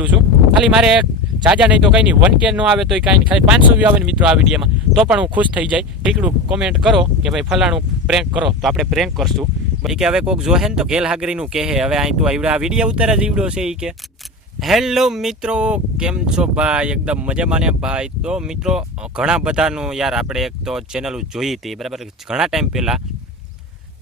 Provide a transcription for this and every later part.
મેલું છું. ખાલી મારે જાજા નહીં તો કંઈ નહીં, 1K ન આવે તો કાંઈ ખાલી 500 વ્યૂ આવે ને મિત્રો આ વિડીયોમાં તો પણ હું ખુશ થઈ જાય. ઠીકડું કોમેન્ટ કરો કે ભાઈ ફલાણું પ્રેન્ક કરો તો આપણે પ્રેન્ક કરશું. કે હવે કોઈક જોહે ને તો ગેલ હાગરીનું કહે હવે અહીં તો આ વિડીયો ઉતારા જીવડો છે એ કે. હેલો મિત્રો, કેમ છો ભાઈ? એકદમ મજામાં ને ભાઈ? તો મિત્રો ઘણા બધાનું યાર આપણે એક તો ચેનલ જોઈ હતી બરાબર ઘણા ટાઈમ પહેલાં,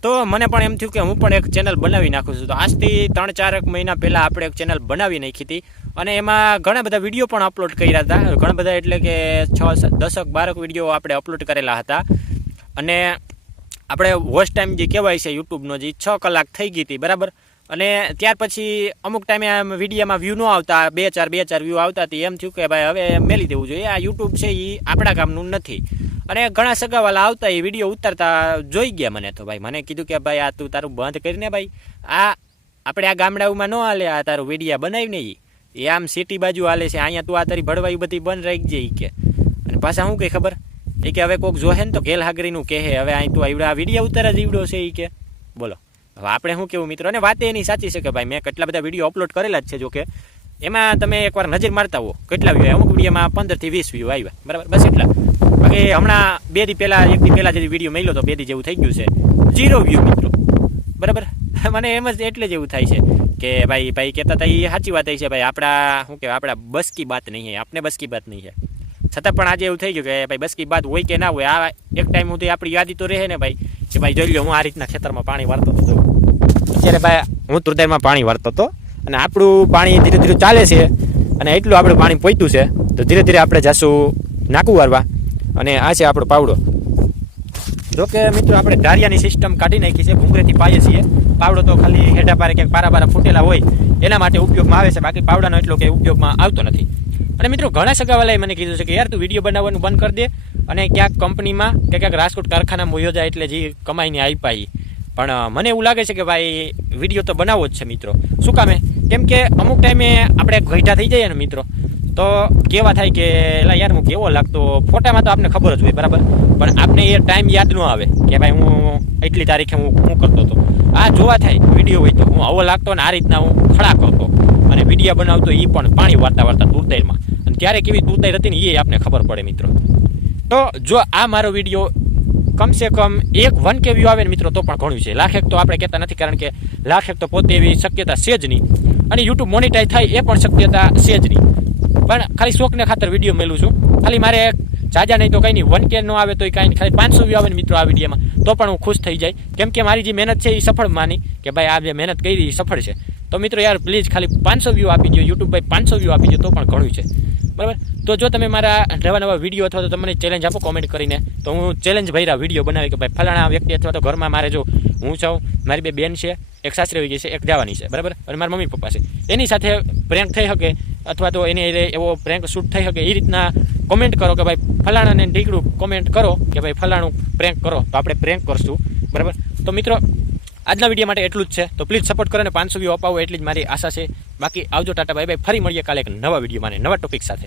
તો મને પણ એમ થયું કે હું પણ એક ચેનલ બનાવી નાખું છું. તો આજથી 3-4 મહિના પહેલાં આપણે એક ચેનલ બનાવી નાખી હતી અને એમાં ઘણા બધા વિડીયો પણ અપલોડ કર્યા હતા. ઘણા બધા એટલે કે 6-10-12 વિડીયો આપણે અપલોડ કરેલા હતા અને આપણે વોચ ટાઈમ જે કહેવાય છે યુટ્યુબનો જે 6 કલાક થઈ ગઈ હતી બરાબર. અને ત્યાર પછી અમુક ટાઈમે આમ વિડીયોમાં વ્યૂ ન આવતા, 2-4 વ્યૂ આવતા હતી. એમ થયું કે ભાઈ હવે મેલી દેવું જોઈએ, આ યુટ્યુબ છે એ આપણા કામનું નથી. અને ઘણા સગાવાલા આવતા એ વિડીયો ઉતારતા જોઈ ગયા મને, તો ભાઈ મને કીધું કે ભાઈ આ તું તારું બંધ કરીને ભાઈ આ આપણે આ ગામડાઓમાં ન હાલે, આ તારું વિડીયા બનાવી નહીં, એ આમ સિટી બાજુ હાલે છે, અહીંયા તું આ તારી ભળવાઈ બધી બંધ રાખી જાય કે. અને પાછા શું કંઈ ખબર એ કે હવે કોઈક જોહે ને તો ગેલ હાગરીનું કહે હવે અહીં તું આ વિડીયો ઉતારા જીવડો છે એ કે. બોલો હવે આપણે શું કેવું મિત્રો? અને વાત એની સાચી છે કે ભાઈ મેં કેટલા બધા વિડીયો અપલોડ કરેલા જ છે. જો કે એમાં તમે એકવાર નજર મારતા હો કેટલા વ્યૂ અમુક વિડીયોમાં 15-20 વ્યૂ આવ્યા બરાબર, બસ એટલા. બાકી હમણાં 2 દી પહેલાં 1 દી પહેલાં જે વિડીયો મળ્યો તો 2 દી જેવું થઈ ગયું છે 0 વ્યૂ મિત્રો બરાબર. મને એમ જ એટલે જ એવું થાય છે કે ભાઈ કહેતા હતા એ સાચી વાત છે ભાઈ, આપણા શું કહેવાય આપણા બસ કી બાત નહીં છે, આપણે બસ કી બાત નહીં છે. છતાં પણ આજે એવું થઈ ગયું કે ભાઈ બસ કી બાત હોય કે ના હોય, આ એક ટાઈમ સુધી આપણી યાદી તો રહે ને ભાઈ કે ભાઈ જોઈ લો હું આ રીતના ખેતરમાં પાણી વાળતો હતો. અત્યારે ભાઈ હું તુરદારમાં પાણી વાળતો હતો અને આપણું પાણી ધીરે ધીરે ચાલે છે અને એટલું આપણે પાણી પહોંચ્યું છે તો ધીરે ધીરે આપણે જાશું નાકું વારવા. અને આ છે આપણો પાવડો. જોકે મિત્રો આપણે ધારિયાની સિસ્ટમ કાઢી નાખી છે, ભૂંગળેથી પાઈએ છીએ. પાવડો તો ખાલી હેઠા પારે ક્યાંક પારા ફૂટેલા હોય એના માટે ઉપયોગમાં આવે છે, બાકી પાવડાનો એટલો કે ઉપયોગમાં આવતો નથી. અને મિત્રો ઘણા સગાવાલાએ મને કીધું છે કે યાર તું વિડીયો બનાવવાનું બંધ કરી દે અને ક્યાંક કંપનીમાં કે ક્યાંક રાજકોટ કારખાનામાં યોજાય એટલે જે કમાઈને આપાઈ. પણ મને એવું લાગે છે કે ભાઈ વિડીયો તો બનાવવો જ છે મિત્રો. શું કામે? કેમ કે અમુક ટાઈમે આપણે ગઈઢા થઈ જઈએ ને મિત્રો તો કેવા થાય કે એલા યાર હું કેવો લાગતો, ફોટામાં તો આપને ખબર જ હોય બરાબર, પણ આપને એ ટાઈમ યાદ ન આવે કે ભાઈ હું એટલી તારીખે હું કરતો હતો. આ જોવા થાય વિડીયો હોય તો હું આવો લાગતો ને આ રીતના હું ખડા કરતો અને વિડીયો બનાવતો એ પણ પાણી વાળતા તુરદારમાં, અને ત્યારે કેવી તુરદાર હતી ને એ આપને ખબર પડે મિત્રો. તો જો આ મારો વિડીયો કમસે કમ 1K વ્યૂ આવે ને મિત્રો તો પણ ઘણું છે. 1,00,000 તો આપણે કહેતા નથી, કારણ કે 1,00,000 તો પોતે એવી શક્યતા છે જ નહીં અને યુટ્યુબ મોનિટાઈઝ થાય એ પણ શક્યતા છે જ નહીં. પણ ખાલી શોખને ખાતર વિડીયો મેલું છું. ખાલી મારે જાજા નહીં તો કંઈ નહીં, 1K ન આવે તો કાંઈ ખાલી 500 વ્યૂ આવે ને મિત્રો આ વિડીયોમાં તો પણ હું ખુશ થઈ જાય. કેમ કે મારી જે મહેનત છે એ સફળ માની કે ભાઈ આ જે મહેનત કરી એ સફળ છે. તો મિત્રો યાર પ્લીઝ ખાલી 500 વ્યૂ આપી દો, યુટ્યુબ ભાઈ 500 વ્યૂ આપી દો તો પણ ઘણું છે બરાબર. તો જો તમે મારા નવા વિડીયો અથવા તો તમને ચેલેન્જ આપો કોમેન્ટ કરીને તો હું ચેલેન્જ ભર્યા વિડીયો બનાવી કે ભાઈ ફલાણા વ્યક્તિ અથવા તો ઘરમાં મારે જો હું છું, મારી 2 બેન છે, એક સાસરે વહી ગઈ છે, એક જવાની છે બરાબર, અને મારા મમ્મી પપ્પા છે, એની સાથે પ્રેન્ક થઈ શકે અથવા તો એની એવો પ્રેન્ક શૂટ થઈ શકે એ રીતના કોમેન્ટ કરો કે ભાઈ ફલાણાને ઢીકડું કોમેન્ટ કરો કે ભાઈ ફલાણું પ્રેન્ક કરો તો આપણે પ્રેન્ક કરશું બરાબર. તો મિત્રો આજના વિડીયો માટે એટલું જ છે. તો પ્લીઝ સપોર્ટ કરો અને 500 વ્યૂ અપાવો એટલી જ મારી આશા છે. બાકી આવજો, ટાટા બાય બાય. ફરી મળીએ કાલે એક નવા વિડીયોમાં નવા ટોપિક સાથે.